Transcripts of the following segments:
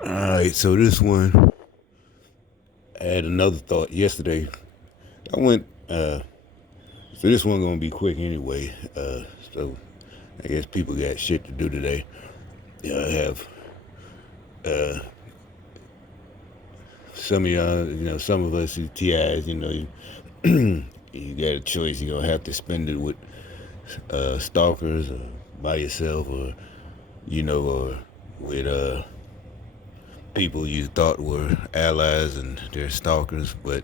All right, so this one, I had another thought yesterday. I went, so this one gonna be quick anyway. So I guess people got shit to do today. Yeah, I have some of y'all, some of us TIs, you got a choice. You're gonna have to spend it with stalkers or by yourself or with people you thought were allies and they're stalkers. But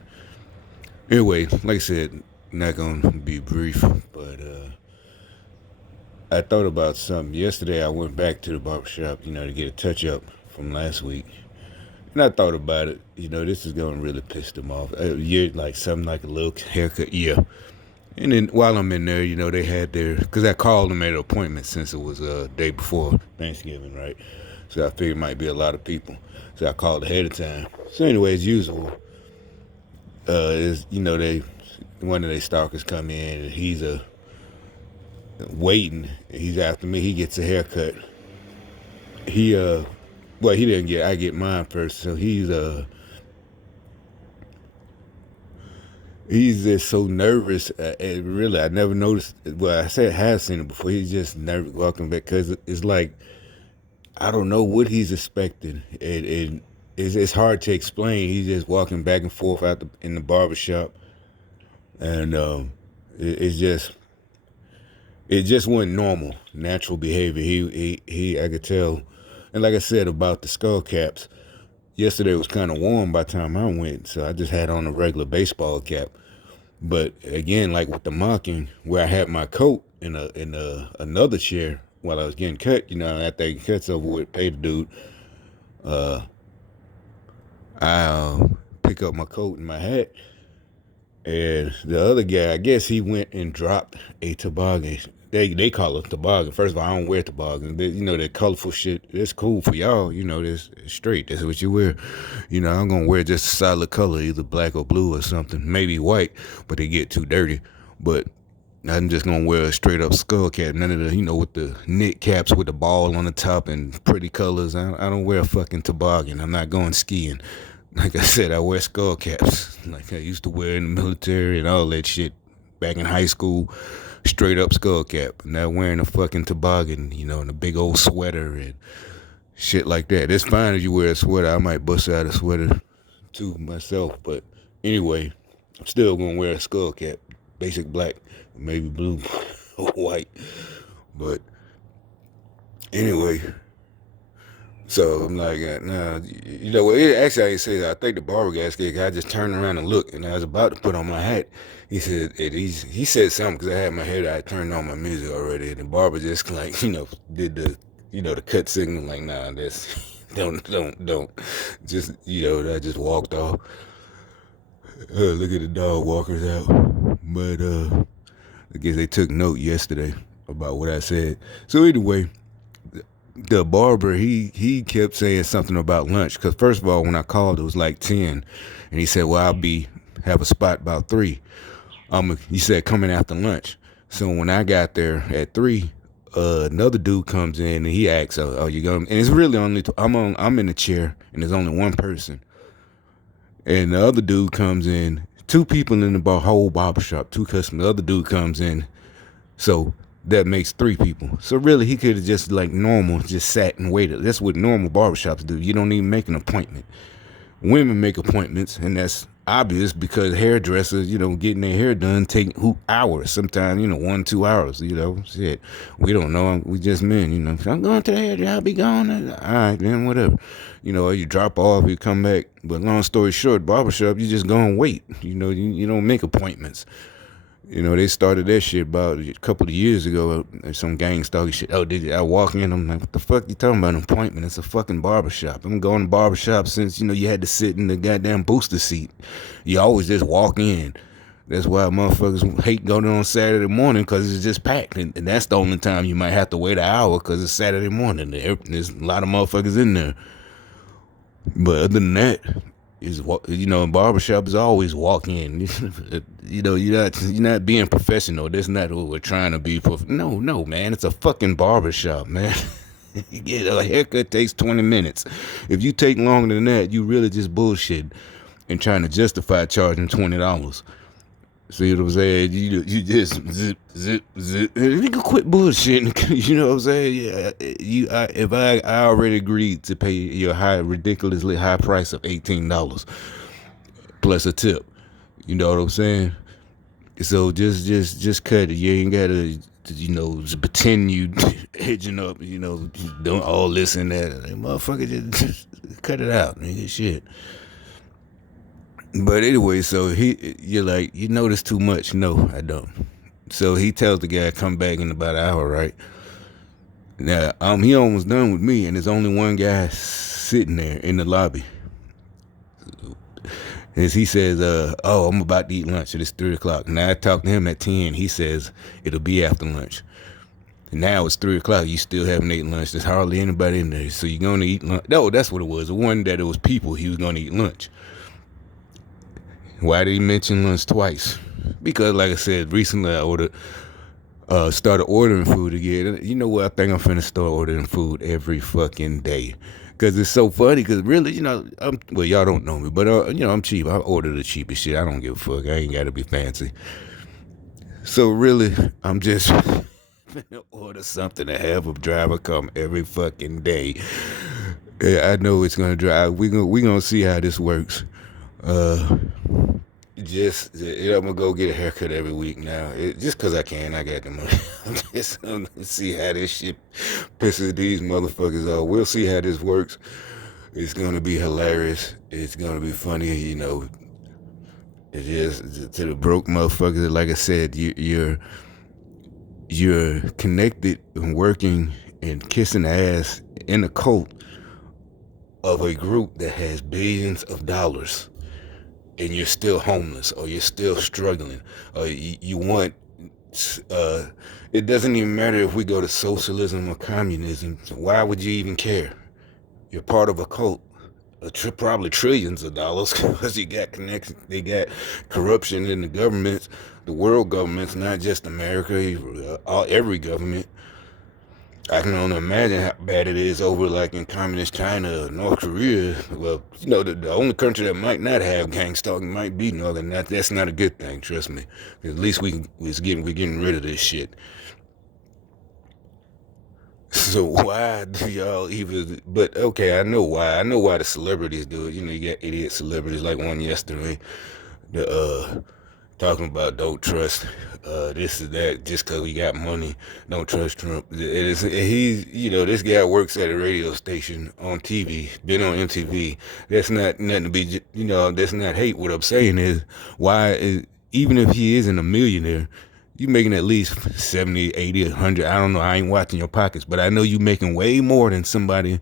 anyway, like I said, not gonna be brief, but I thought about something. Yesterday I went back to the barbershop, to get a touch up from last week. And I thought about it, this is gonna really piss them off. You're like something like a little haircut, yeah. And then while I'm in there, they had their, because I called them at an appointment since it was day before Thanksgiving, right? So I figured it might be a lot of people. So I called ahead of time. So anyway, as usual, is one of their stalkers come in and he's waiting. He's after me. He gets a haircut. He well, he didn't get. I get mine first. So he's just so nervous. And really, I never noticed. Well, I said I have seen it before. He's just nervous walking back because it's like I don't know what he's expecting. It's hard to explain. He's just walking back and forth in the barbershop, and it just wasn't normal, natural behavior. He I could tell, and like I said about the skull caps, yesterday was kind of warm by the time I went, so I just had on a regular baseball cap. But again, like with the mocking, where I had my coat in another chair while I was getting cut, after the cuts over with, pay the dude, I pick up my coat and my hat, and the other guy, I guess he went and dropped a toboggan. They call it toboggan. First of all, I don't wear toboggan. But, that colorful shit, that's cool for y'all. This straight. That's what you wear. I'm going to wear just a solid color, either black or blue or something. Maybe white, but they get too dirty. But I'm just going to wear a straight up skull cap. None of the, with the knit caps with the ball on the top and pretty colors. I don't wear a fucking toboggan. I'm not going skiing. Like I said, I wear skull caps like I used to wear in the military and all that shit back in high school. Straight up skull cap. Not wearing a fucking toboggan, and a big old sweater and shit like that. It's fine if you wear a sweater. I might bust out a sweater too myself. But anyway, I'm still going to wear a skull cap. Basic black, maybe blue or white. But anyway, so I'm like, nah, what? Actually, I didn't say that. I think the barber guy scared. I just turned around and looked, and I was about to put on my hat. He said, he said something because I had my head. I turned on my music already, and the barber just like, did the cut signal, like, nah, that's don't, just, I just walked off. Look at the dog walkers out, but I guess they took note yesterday about what I said. So anyway, the barber he kept saying something about lunch because first of all when I called it was like 10 and he said, well, I'll be have a spot about 3. He said coming after lunch. So when I got there at 3, another dude comes in and he asks, oh, you going, and it's really only I'm in the chair and there's only one person, and the other dude comes in, 2 people in the whole barbershop, 2 customers. The other dude comes in, so that makes 3 people. So really, he could have just like normal, just sat and waited. That's what normal barbershops do. You don't even make an appointment. Women make appointments, and that's obvious because hairdressers, getting their hair done take hours. Sometimes, 1-2 hours. Shit. We don't know. We just men. If I'm going to the hairdresser, I'll be gone. All right, then whatever. You drop off, you come back. But long story short, barbershop, you just go and wait. You don't make appointments. They started that shit about a couple of years ago. Some gang stalker shit. Oh, did you? I walk in, I'm like, what the fuck you talking about an appointment? It's a fucking barbershop. I'm going to barbershop since, you had to sit in the goddamn booster seat. You always just walk in. That's why motherfuckers hate going on Saturday morning because it's just packed. And that's the only time you might have to wait an hour because it's Saturday morning. There's a lot of motherfuckers in there. But other than that, is in barbershop is always walk in. You're not being professional. That's not what we're trying to be. No, man, it's a fucking barbershop, man. A haircut takes 20 minutes. If you take longer than that, you really just bullshit and trying to justify charging $20. See what I'm saying? You just zip zip. You can quit bullshitting. You know what I'm saying? Yeah. If I already agreed to pay your ridiculously high price of $18 plus a tip. You know what I'm saying? So just cut it. You ain't gotta pretend you hedging up. Doing all this and that. Like, motherfucker, just cut it out, nigga. Shit. But anyway, so you're like, you notice too much. No, I don't. So he tells the guy, come back in about an hour, right? Now, he almost done with me, and there's only one guy sitting there in the lobby. As he says, I'm about to eat lunch. It's 3 o'clock. Now I talked to him at 10. He says it'll be after lunch. Now it's 3 o'clock. You still haven't eaten lunch. There's hardly anybody in there. So you're going to eat lunch. No, that's what it was. The one that it was people, he was going to eat lunch. Why did he mention lunch twice? Because, like I said, recently I started ordering food again. You know what? I think I'm finna start ordering food every fucking day. Because it's so funny. Because really, y'all don't know me, but, I'm cheap. I order the cheapest shit. I don't give a fuck. I ain't got to be fancy. So really, I'm just finna order something to have a driver come every fucking day. Yeah, I know it's gonna drive. We gonna see how this works. I'm gonna go get a haircut every week now. Just cause I can. I got the money. I'm just gonna see how this shit pisses these motherfuckers off. We'll see how this works. It's gonna be hilarious. It's gonna be funny. It is to the broke motherfuckers. Like I said, you're connected and working and kissing ass in a cult of a group that has billions of dollars, and you're still homeless, or you're still struggling, or you want, it doesn't even matter if we go to socialism or communism. Why would you even care? You're part of a cult, probably trillions of dollars, because you got connections. They got corruption in the governments, the world governments, not just America, every government. I can only imagine how bad it is over like in communist China or North Korea. Well, the only country that might not have gang stalking might be Northern. That's not a good thing, trust me. At least we're getting rid of this shit. So why do y'all even? But okay, I know why. I know why the celebrities do it. You got idiot celebrities like one yesterday. The talking about don't trust this is that just because we got money. Don't trust Trump. This guy works at a radio station on TV, been on MTV. That's not nothing to be, that's not hate. What I'm saying is, even if he isn't a millionaire, you making at least 70, 80, 100. I don't know. I ain't watching your pockets, but I know you making way more than somebody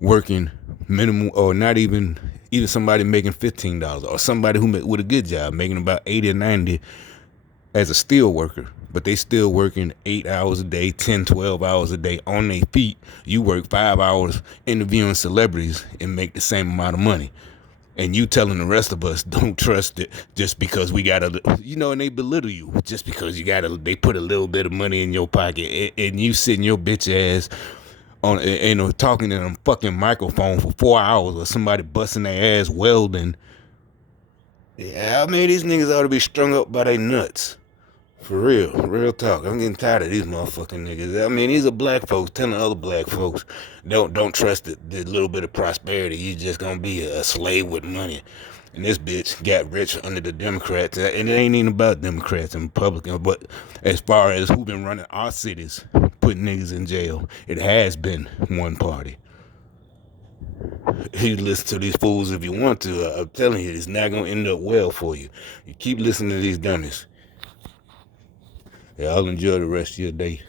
working minimum, or not even somebody making $15, or somebody who with a good job making about 80 or 90 as a steel worker, but they still working 8 hours a day, 10, 12 hours a day on their feet. You work 5 hours interviewing celebrities and make the same amount of money. And you telling the rest of us don't trust it just because we got and they belittle you just because they put a little bit of money in your pocket, and you sitting your bitch ass on talking in a fucking microphone for 4 hours, or somebody busting their ass welding. Yeah, I mean, these niggas ought to be strung up by their nuts. For real talk. I'm getting tired of these motherfucking niggas. I mean, these are black folks telling other black folks, don't trust the little bit of prosperity. You just gonna be a slave with money. And this bitch got rich under the Democrats. And it ain't even about Democrats and Republicans, but as far as who been running our cities, putting niggas in jail, it has been one party. You listen to these fools if you want to. I'm telling you, it's not gonna end up well for you. You keep listening to these dummies. Y'all enjoy the rest of your day.